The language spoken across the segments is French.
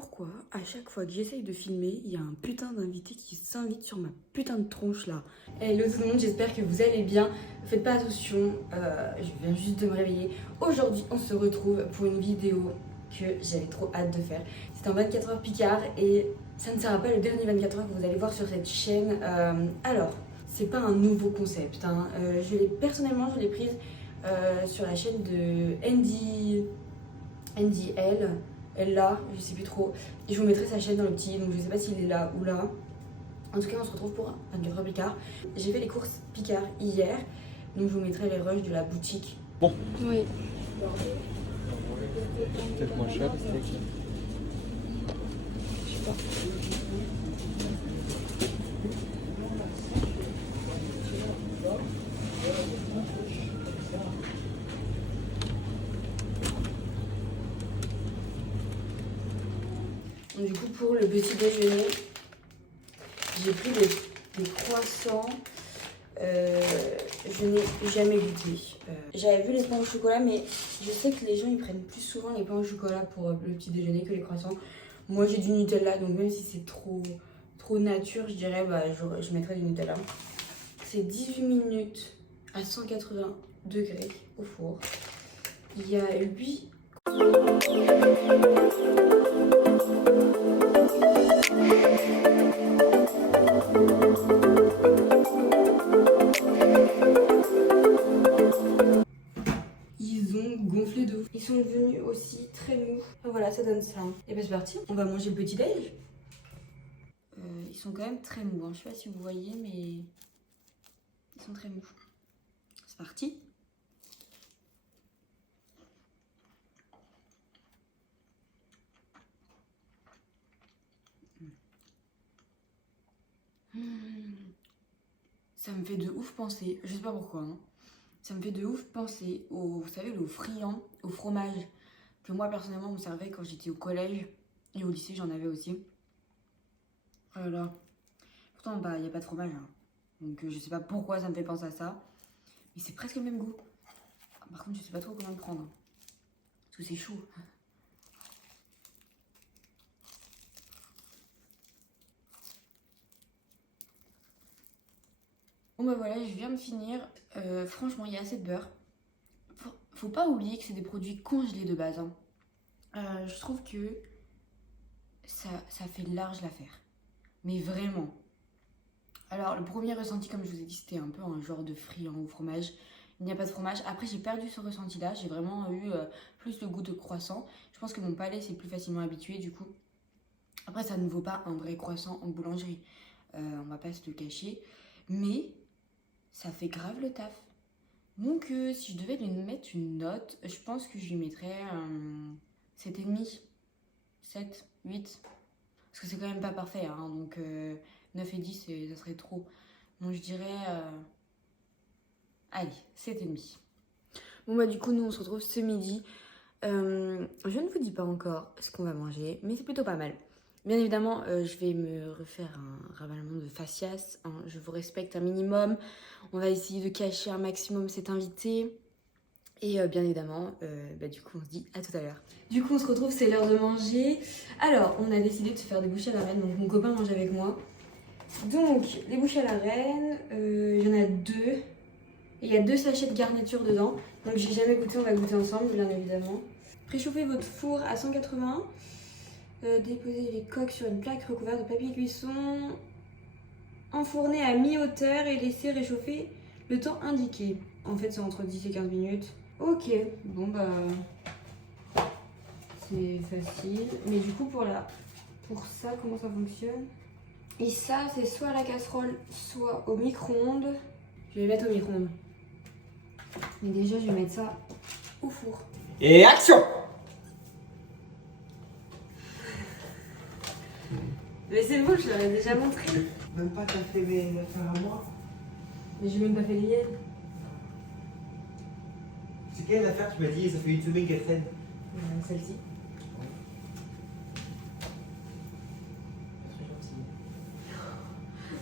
pourquoi à chaque fois que j'essaye de filmer, il y a un putain d'invité qui s'invite sur ma putain de tronche là. Hello tout le monde, j'espère que vous allez bien. Faites pas attention, je viens juste de me réveiller. Aujourd'hui, on se retrouve pour une vidéo que j'avais trop hâte de faire. C'est un 24 heures Picard et ça ne sera pas le dernier 24 heures que vous allez voir sur cette chaîne. Alors, c'est pas un nouveau concept, hein. Personnellement, je l'ai prise sur la chaîne de Andy L. Elle là, je sais plus trop. Et je vous mettrai sa chaîne dans le petit, donc je sais pas s'il est là ou là. En tout cas, on se retrouve pour 24 heures Picard. J'ai fait les courses Picard hier, donc je vous mettrai les rushs de la boutique. Bon. Oui. Peut-être moins cher, le steak. Je sais pas. Donc, du coup, pour le petit déjeuner, j'ai pris des croissants. Je n'ai jamais goûté. J'avais vu les pains au chocolat, mais je sais que les gens ils prennent plus souvent les pains au chocolat pour le petit déjeuner que les croissants. Moi j'ai du Nutella, donc même si c'est trop nature, je dirais je mettrais du Nutella. C'est 18 minutes à 180 degrés au four. Il y a 8. Gonflés de ouf. Ils sont devenus aussi très mous. Ah, voilà, ça donne ça. Et ben c'est parti, on va manger le petit déj. Ils sont quand même très mous, hein. Je sais pas si vous voyez, mais ils sont très mous. C'est parti. Ça me fait de ouf penser, je sais pas pourquoi, hein. Ça me fait de ouf penser au, vous savez, le friand, au fromage que moi personnellement me servait quand j'étais au collège et au lycée, j'en avais aussi. Oh là là. Pourtant, il n'y a pas de fromage, hein. Donc je sais pas pourquoi ça me fait penser à ça. Mais c'est presque le même goût. Par contre, je sais pas trop comment le prendre. Parce que c'est chaud. Bon bah voilà, je viens de finir. Franchement, il y a assez de beurre. Faut pas oublier que c'est des produits congelés de base, hein. Je trouve que ça fait large l'affaire. Mais vraiment. Alors, le premier ressenti, comme je vous ai dit, c'était un peu un genre de friand au fromage. Il n'y a pas de fromage. Après, j'ai perdu ce ressenti-là. J'ai vraiment eu plus le goût de croissant. Je pense que mon palais s'est plus facilement habitué, du coup. Après, ça ne vaut pas un vrai croissant en boulangerie. On va pas se le cacher. Mais ça fait grave le taf. Donc, si je devais lui mettre une note, je pense que je lui mettrais 7,5, 7, 8. Parce que c'est quand même pas parfait, hein, donc 9 et 10, ça serait trop. Donc je dirais, allez, 7,5. Bon bah du coup, nous on se retrouve ce midi. Je ne vous dis pas encore ce qu'on va manger, mais c'est plutôt pas mal. Bien évidemment, je vais me refaire un ravalement de faciès, hein, je vous respecte un minimum. On va essayer de cacher un maximum cet invité. Et bien évidemment, du coup on se dit à tout à l'heure. Du coup on se retrouve, c'est l'heure de manger. Alors on a décidé de se faire des bouchées à la reine, donc mon copain mange avec moi. Donc les bouchées à la reine, il y en a 2. Et il y a 2 sachets de garniture dedans. Donc j'ai jamais goûté, on va goûter ensemble bien évidemment. Préchauffez votre four à 180. Déposez les coques sur une plaque recouverte de papier cuisson. Enfournez à mi-hauteur et laissez réchauffer le temps indiqué. En fait c'est entre 10 et 15 minutes. Ok, bon bah c'est facile. Mais du coup pour ça, comment ça fonctionne? Et ça c'est soit à la casserole, soit au micro-ondes. Je vais le mettre au micro-ondes. Mais déjà je vais mettre ça au four. Et action! Mais c'est bon, je l'avais déjà montré. Même pas t'as fait mes affaires à moi. Mais j'ai même pas fait les miennes. C'est quelle affaire tu m'as dit? Ça fait une semaine qu'elle traîne. Celle-ci.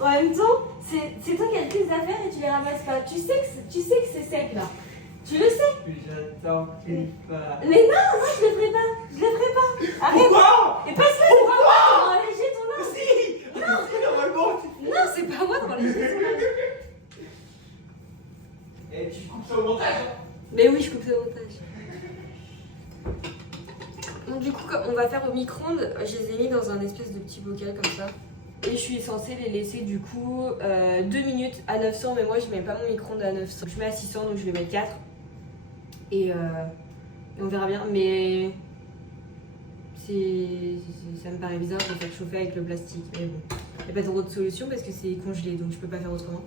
En même temps, c'est toi qui as le plus d'affaires et tu les ramasses pas. Tu sais que c'est sec là. Tu le sais. J'attends une part. Mais non, je le ferai pas. Je le ferai pas. Arrête. Pourquoi? Et passe-le au micro-ondes, je les ai mis dans un espèce de petit bocal comme ça. Et je suis censée les laisser du coup 2 minutes à 900, mais moi je mets pas mon micro-ondes à 900. Je mets à 600, donc je vais mettre 4. Et on verra bien. Mais ça me paraît bizarre de faire chauffer avec le plastique. Mais bon, il n'y a pas d'autre solution parce que c'est congelé, donc je peux pas faire autrement.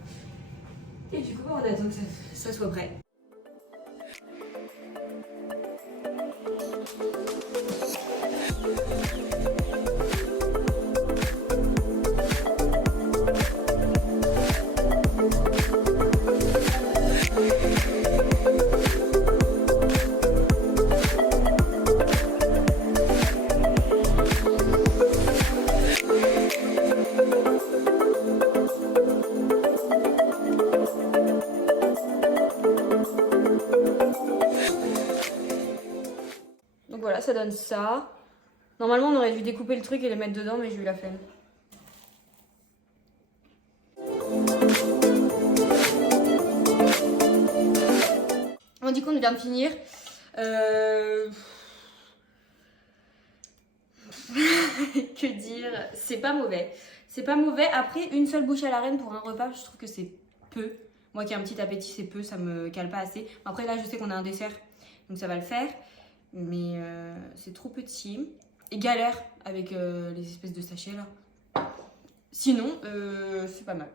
Et du coup, on attend que ça soit prêt. Donc voilà, ça donne ça. Normalement, on aurait dû découper le truc et les mettre dedans, mais j'ai eu la flemme. Bon, du coup, on vient de finir. Que dire? C'est pas mauvais. C'est pas mauvais. Après, une seule bouchée à la reine pour un repas, je trouve que c'est peu. Moi qui ai un petit appétit, c'est peu, ça me cale pas assez. Après, là, je sais qu'on a un dessert, donc ça va le faire. Mais c'est trop petit. Et galère avec les espèces de sachets là. Sinon, c'est pas mal.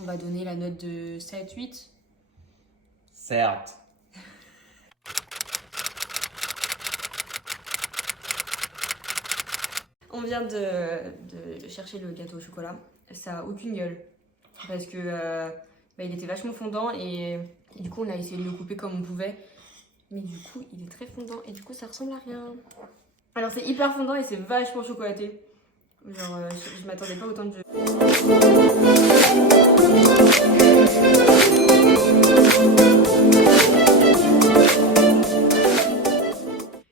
On va donner la note de 7-8. Certes. On vient de chercher le gâteau au chocolat. Ça a aucune gueule. Parce que il était vachement fondant et du coup on a essayé de le couper comme on pouvait. Mais du coup il est très fondant et du coup ça ressemble à rien. Alors c'est hyper fondant et c'est vachement chocolaté. Genre je m'attendais pas autant de jeu.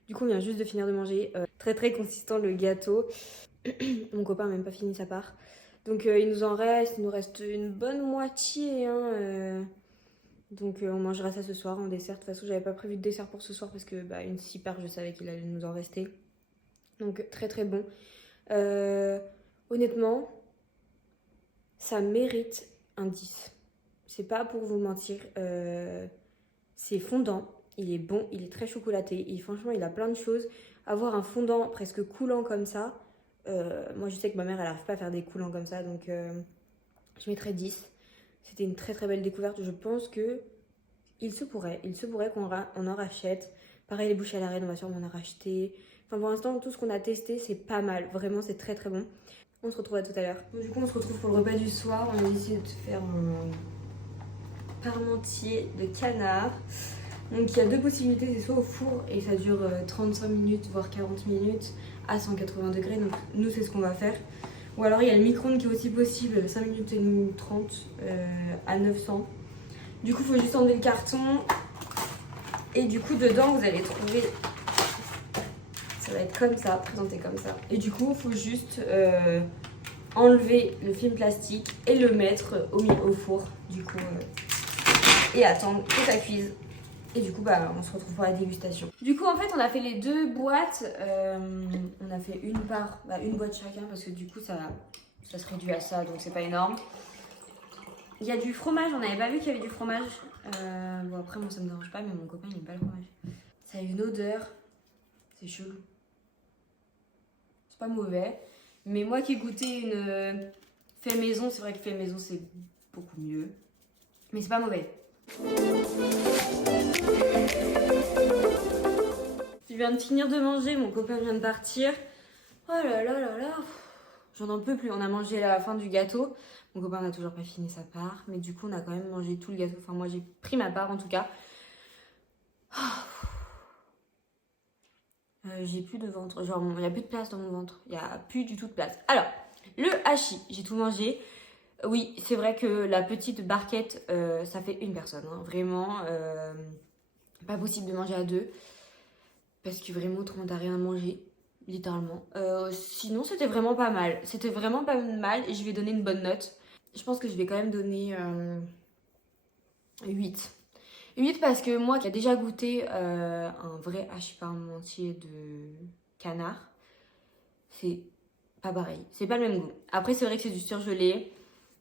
Du coup on vient juste de finir de manger. Très très consistant le gâteau. Mon copain n'a même pas fini sa part. Donc il nous reste une bonne moitié. Hein, donc on mangera ça ce soir en dessert. De toute façon j'avais pas prévu de dessert pour ce soir parce que une si part je savais qu'il allait nous en rester. Donc très très bon. Honnêtement, ça mérite un 10. C'est pas pour vous mentir. C'est fondant, il est bon, il est très chocolaté. Et franchement il a plein de choses. Avoir un fondant presque coulant comme ça. Moi je sais que ma mère elle arrive pas à faire des coulants comme ça. Donc je mettrais 10. C'était une très très belle découverte. Je pense que il se pourrait qu'on en rachète. Pareil les bouchées à la reine on va sûrement en racheter. Enfin pour l'instant tout ce qu'on a testé c'est pas mal. Vraiment c'est très très bon. On se retrouve à tout à l'heure. Du coup on se retrouve pour le repas du soir. On a décidé de faire un parmentier de canard. Donc il y a deux possibilités, c'est soit au four et ça dure 35 minutes voire 40 minutes à 180 degrés. Donc nous c'est ce qu'on va faire. Ou alors il y a le micro-ondes qui est aussi possible, 5 minutes et 30 à 900. Du coup il faut juste enlever le carton. Et du coup dedans vous allez trouver... Ça va être comme ça, présenté comme ça. Et du coup il faut juste enlever le film plastique et le mettre au four. Du coup et attendre que ça cuise. Et du coup, on se retrouve pour la dégustation. Du coup, en fait, on a fait les deux boîtes. On a fait une boîte chacun parce que du coup, ça se réduit à ça, donc c'est pas énorme. Il y a du fromage, on n'avait pas vu qu'il y avait du fromage. Bon, après, moi, ça me dérange pas, mais mon copain, il n'aime pas le fromage. Ça a une odeur. C'est chelou. C'est pas mauvais. Mais moi qui ai goûté une fait maison, c'est vrai que fait maison, c'est beaucoup mieux. Mais c'est pas mauvais. Je viens de finir de manger, mon copain vient de partir. Oh là là là là, j'en en peux plus. On a mangé la fin du gâteau. Mon copain n'a toujours pas fini sa part, mais du coup on a quand même mangé tout le gâteau. Enfin moi j'ai pris ma part en tout cas. J'ai plus de ventre, genre il n'y a plus de place dans mon ventre. Il n'y a plus du tout de place. Alors, le hachis, j'ai tout mangé. Oui, c'est vrai que la petite barquette, ça fait une personne. Hein. Vraiment, pas possible de manger à deux. Parce que vraiment, autrement, t'as rien à manger. Littéralement. Sinon, c'était vraiment pas mal. C'était vraiment pas mal et je vais donner une bonne note. Je pense que je vais quand même donner 8. 8 parce que moi qui ai déjà goûté un vrai hachis parmentier de canard, c'est pas pareil. C'est pas le même goût. Après, c'est vrai que c'est du surgelé.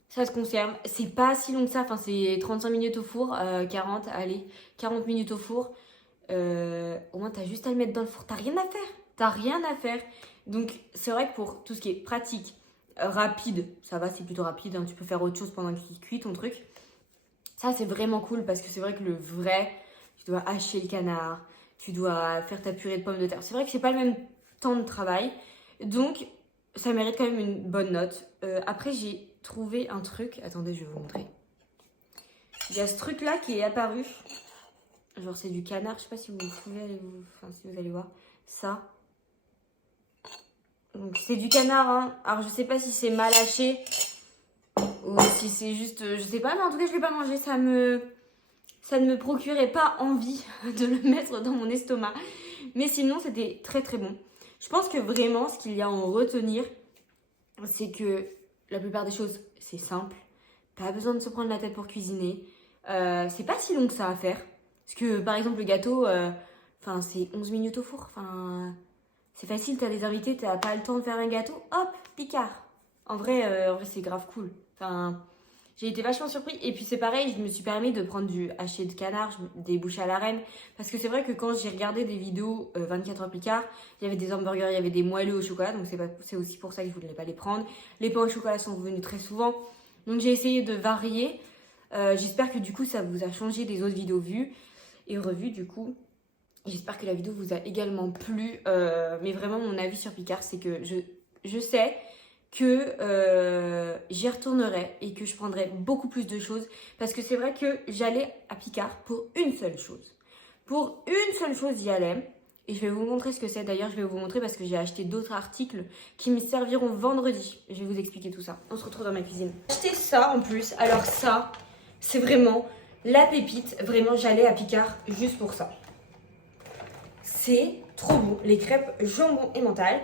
Ça se conserve. C'est pas si long que ça. Enfin, c'est 35 minutes au four. 40, allez, 40 minutes au four. Au moins, t'as juste à le mettre dans le four. T'as rien à faire. T'as rien à faire. Donc, c'est vrai que pour tout ce qui est pratique, rapide, ça va, c'est plutôt rapide. Hein. Tu peux faire autre chose pendant qu'il cuit ton truc. Ça, c'est vraiment cool parce que c'est vrai que le vrai, tu dois hacher le canard. Tu dois faire ta purée de pommes de terre. C'est vrai que c'est pas le même temps de travail. Donc, ça mérite quand même une bonne note. Après, j'ai trouvé un truc. Attendez, je vais vous montrer. Il y a ce truc-là qui est apparu. Genre, c'est du canard. Je sais pas si vous pouvez aller enfin, si vous allez voir. Ça. Donc, c'est du canard. Hein. Alors, je sais pas si c'est mal haché. Ou si c'est juste... je sais pas. Mais en tout cas, je l'ai pas mangé. Ça ne me procurait pas envie de le mettre dans mon estomac. Mais sinon, c'était très très bon. Je pense que vraiment, ce qu'il y a à en retenir, c'est que la plupart des choses, c'est simple. Pas besoin de se prendre la tête pour cuisiner. C'est pas si long que ça à faire. Parce que, par exemple, le gâteau, c'est 11 minutes au four. C'est facile, t'as des invités, t'as pas le temps de faire un gâteau. Hop, Picard. En vrai, c'est grave cool. J'ai été vachement surpris. Et puis c'est pareil, je me suis permis de prendre du haché de canard, des bouchées à la reine. Parce que c'est vrai que quand j'ai regardé des vidéos 24 heures Picard, il y avait des hamburgers, il y avait des moelleux au chocolat. Donc c'est aussi pour ça que je voulais pas les prendre. Les pains au chocolat sont venus très souvent. Donc j'ai essayé de varier. J'espère que du coup ça vous a changé des autres vidéos vues et revues du coup. J'espère que la vidéo vous a également plu. Mais vraiment mon avis sur Picard, c'est que je sais que j'y retournerai et que je prendrai beaucoup plus de choses parce que c'est vrai que j'allais à Picard pour une seule chose. Pour une seule chose, j'y allais et je vais vous montrer ce que c'est. D'ailleurs, je vais vous montrer parce que j'ai acheté d'autres articles qui me serviront vendredi. Je vais vous expliquer tout ça. On se retrouve dans ma cuisine. J'ai acheté ça en plus. Alors ça, c'est vraiment la pépite. Vraiment, j'allais à Picard juste pour ça. C'est trop bon. Les crêpes jambon et mental.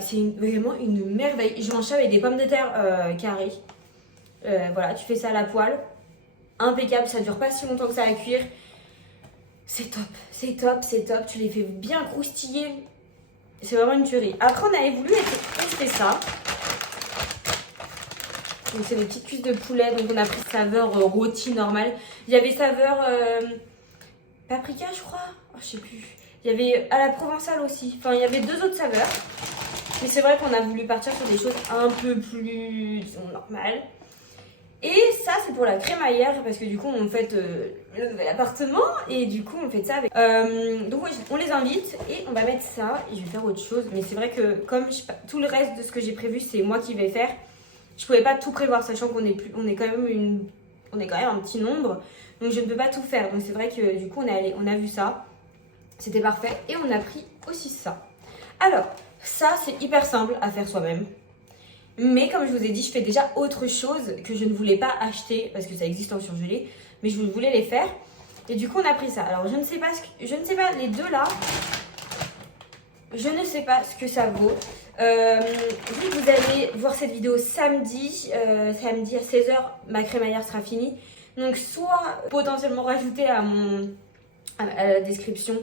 C'est vraiment une merveille. Je mange ça avec des pommes de terre carrées. Voilà, tu fais ça à la poêle. Impeccable, ça dure pas si longtemps que ça à cuire. C'est top, c'est top, c'est top. Tu les fais bien croustiller. C'est vraiment une tuerie. Après, on avait voulu tester ça. Donc, c'est des petites cuisses de poulet. Donc, on a pris saveur rôti normale. Il y avait saveur paprika, je crois. Oh, je sais plus. Il y avait à la provençale aussi. Enfin, il y avait 2 autres saveurs. Mais c'est vrai qu'on a voulu partir sur des choses un peu plus, disons, normales. Et ça, c'est pour la crémaillère, parce que du coup, on fête le nouvel appartement. Et du coup, on fait ça avec... donc, oui, on les invite et on va mettre ça. Et je vais faire autre chose. Mais c'est vrai que comme tout le reste de ce que j'ai prévu, c'est moi qui vais faire. Je pouvais pas tout prévoir, sachant qu'on est quand même un petit nombre. Donc, je ne peux pas tout faire. Donc, c'est vrai que du coup, on a vu ça. C'était parfait. Et on a pris aussi ça. Alors... ça, c'est hyper simple à faire soi-même. Mais comme je vous ai dit, je fais déjà autre chose que je ne voulais pas acheter parce que ça existe en surgelé. Mais je voulais les faire. Et du coup, on a pris ça. Alors, je ne sais pas les deux là. Je ne sais pas ce que ça vaut. Vu que vous allez voir cette vidéo samedi à 16h, ma crémaillère sera finie. Donc, soit potentiellement rajouter à la description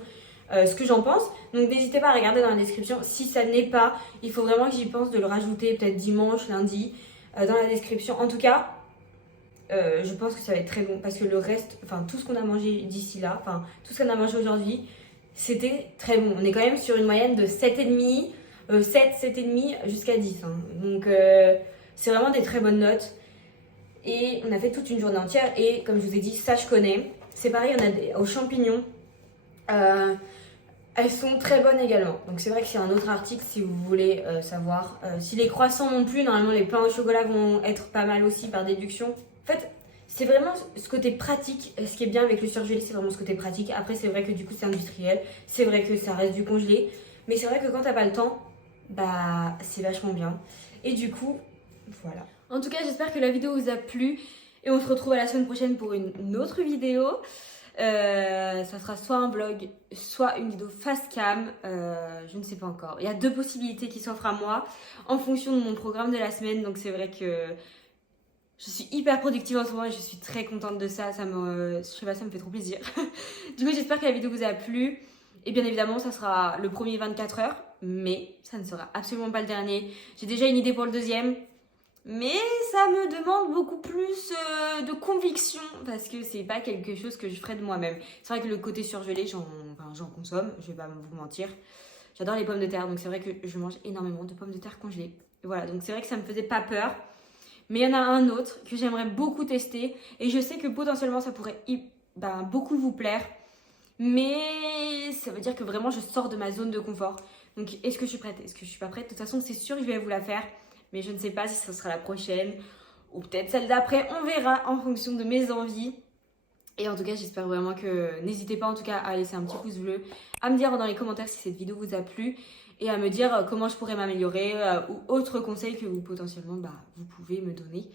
ce que j'en pense. Donc n'hésitez pas à regarder dans la description. Si ça n'est pas, il faut vraiment que j'y pense de le rajouter peut-être dimanche, lundi dans la description. En tout cas, je pense que ça va être très bon parce que le reste, tout ce qu'on a mangé d'ici là, tout ce qu'on a mangé aujourd'hui, c'était très bon. On est quand même sur une moyenne de 7,5, 7,5 jusqu'à 10. Hein. Donc c'est vraiment des très bonnes notes. Et on a fait toute une journée entière. Et comme je vous ai dit, ça je connais. C'est pareil, on a aux champignons. Elles sont très bonnes également. Donc c'est vrai que c'est un autre article si vous voulez savoir. Si les croissants non plus, normalement les pains au chocolat vont être pas mal aussi par déduction. En fait, c'est vraiment ce côté pratique. Ce qui est bien avec le surgelé, c'est vraiment ce côté pratique. Après, c'est vrai que du coup c'est industriel. C'est vrai que ça reste du congelé. Mais c'est vrai que quand t'as pas le temps, bah c'est vachement bien. Et du coup, voilà. En tout cas, j'espère que la vidéo vous a plu. Et on se retrouve à la semaine prochaine pour une autre vidéo. Ça sera soit un vlog, soit une vidéo face cam, je ne sais pas encore. Il y a 2 possibilités qui s'offrent à moi en fonction de mon programme de la semaine. Donc c'est vrai que je suis hyper productive en ce moment et je suis très contente de ça. Je sais pas, ça me fait trop plaisir. Du coup, j'espère que la vidéo vous a plu. Et bien évidemment, ça sera le premier 24 heures. mais ça ne sera absolument pas le dernier. J'ai déjà une idée pour le deuxième, mais ça me demande beaucoup plus de conviction parce que c'est pas quelque chose que je ferais de moi-même. C'est vrai que le côté surgelé, j'en consomme, je vais pas vous mentir. J'adore les pommes de terre, donc c'est vrai que je mange énormément de pommes de terre congelées. Et voilà, donc c'est vrai que ça me faisait pas peur. Mais il y en a un autre que j'aimerais beaucoup tester et je sais que potentiellement ça pourrait beaucoup vous plaire. Mais ça veut dire que vraiment je sors de ma zone de confort. Donc est-ce que je suis prête? Est-ce que je suis pas prête? De toute façon, c'est sûr que je vais vous la faire. Mais je ne sais pas si ce sera la prochaine ou peut-être celle d'après. On verra en fonction de mes envies. Et en tout cas, j'espère vraiment que... N'hésitez pas en tout cas à laisser un petit pouce bleu, à me dire dans les commentaires si cette vidéo vous a plu et à me dire comment je pourrais m'améliorer ou autres conseils que vous potentiellement vous pouvez me donner.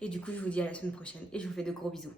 Et du coup, je vous dis à la semaine prochaine et je vous fais de gros bisous.